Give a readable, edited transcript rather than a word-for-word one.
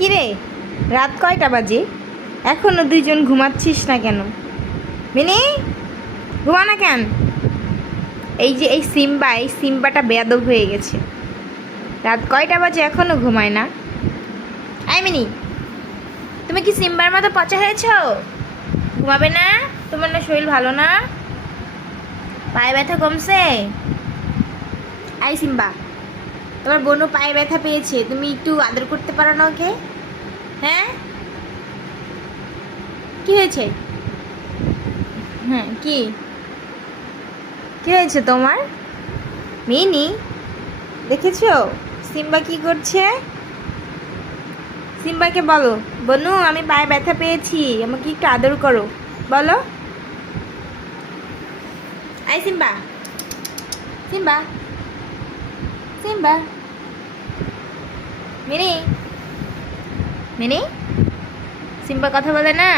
কিরে, রাত কয়টা বাজে? এখনো দুইজন ঘুমাচ্ছিস না কেন? মিনি, ঘুমা না কেন? এই সিম্বাটা বেয়াদব হয়ে গেছে। রাত কয়টা বাজে এখনো ঘুমায় না? আই মিনি, তুমি কি সিম্বার মতো পচা হয়েছ? ঘুমাবে না? তোমার না শরীর ভালো না? পায়ে ব্যথা কমছে? আই সিম্বা, তোমার বোনও পায়ে ব্যথা পেয়েছে, তুমি একটু আদর করতে পারো না ওকে? হ্যাঁ, কি হয়েছে? হ্যাঁ, কি কি হয়েছে তোমার? মিনি, দেখেছো সিম্বা কি করছে? সিম্বাকে বলো, বনু আমি পায়ে ব্যথা পেয়েছি, আমাকে একটু আদর করো, বলো। I Simba, Simba, Simba, mini, mini, Simba কথা বলে না।